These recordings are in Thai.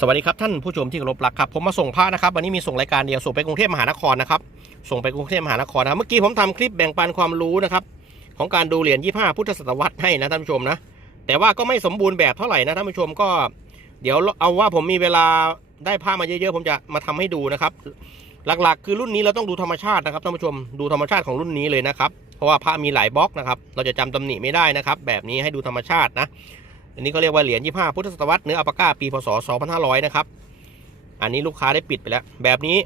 สวัสดีครับท่านผู้ชมที่เคารพรักครับผมมาส่งพระนะครับวันนี้มีส่งรายการเดียวส่งไปกรุงเทพมหานครนะครับส่งไปกรุงเทพมหานครนะเมื่อกี้ผมทำคลิปแบ่งปันความรู้นะครับของการดูเหรียญ25พุทธศตวรรษให้นะท่านผู้ชมนะแต่ว่าก็ไม่สมบูรณ์แบบเท่าไหร่นะท่านผู้ชมก็ เดี๋ยวเอาว่าผมมีเวลาได้ผ้ามาเยอะๆผมจะมาทำให้ดูนะครับ หลักๆ คือรุ่นนี้เราต้องดูธรรมชาตินะครับท่านผู้ชมดูธรรมชาติของรุ่นนี้เลยนะครับเพราะว่าพระมีหลายบล็อกนะครับเราจะจำตำหนิไม่ได้นะครับแบบนี้ให้ดูธรรมชาตินะ อันนี้เขาเรียกว่าเหรียญ25พุทธศตวรรษเนื้ออัปปาก้าปีพศ2500นะครับ อันนี้ลูกค้าได้ปิดไปแล้ว แบบนี้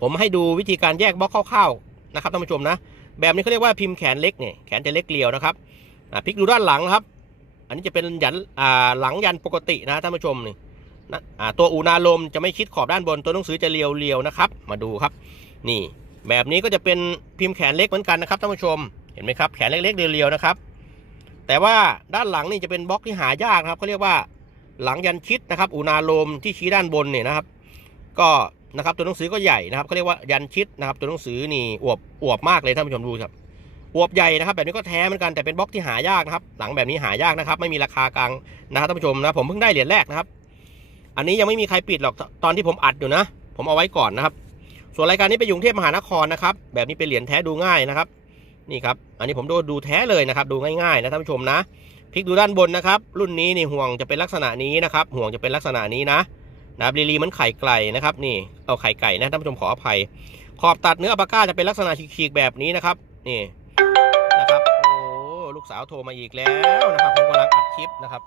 ผมให้ดูวิธีการแยกบล็อกคร่าวๆนะครับท่านผู้ชมนะ แบบนี้เขาเรียกว่าพิมพ์แขนเล็กเนี่ยแขนจะเล็กเรียวนะครับอ่าพลิกดูด้านหลังครับ อันนี้จะเป็นยันหลังยันปกตินะท่านผู้ชมนี่นะอ่าตัวอูนาลมจะไม่ชิดขอบด้านบนตัวหนังสือจะเรียวเรียวๆนะครับ มาดูครับ นี่ แบบนี้ก็จะเป็นพิมพ์แขนเล็กเหมือนกันนะครับท่านผู้ชมเห็นไหมครับแขนเล็กๆเรียวๆนะครับ แต่ว่าด้านหลังนี่จะเป็นบล็อกที่หายากนะครับเขาเรียกว่าหลังยันชิดนะครับอูนาโลมที่ชี้ด้านบนเนี่ยนะครับ ก็นะครับตัวหนังสือก็ใหญ่นะครับเขาเรียกว่ายันชิดนะครับ ตัวหนังสือนี่อวบอวบมากเลยท่านผู้ชมดูครับอวบใหญ่นะครับ แบบนี้ก็แท้เหมือนกันแต่เป็นบล็อกที่หายากนะครับ หลังแบบนี้หายากนะครับ ไม่มีราคากลางนะครับท่านผู้ชมนะผมเพิ่งได้เหรียญแรกนะครับ อันนี้ยังไม่มีใครปิดหรอกตอนที่ผมอัดอยู่นะ ผมเอาไว้ก่อนนะครับ ส่วนรายการนี้ไปยุงเทพมหานครนะครับ แบบนี้เป็นเหรียญแท้ดูง่ายนะครับ นี่ครับ อันนี้ผมดูดูแท้เลยนะครับ ดูง่ายๆนะท่านผู้ชมนะพลิกดูด้านบนนะครับ รุ่นนี้นี่ห่วงจะเป็นลักษณะนี้นะครับ ห่วงจะเป็นลักษณะนี้นะนะครับลีลีมันไข่ไก่นะครับนี่เอาไข่ไก่นะท่านผู้ชมขออภัย ขอบตัดเนื้ออัปปาก้าจะเป็นลักษณะฉีกๆแบบนี้นะครับนี่นะครับโอ้ลูกสาวโทรมาอีกแล้วนะครับผมกำลังอัดคลิปนะครับ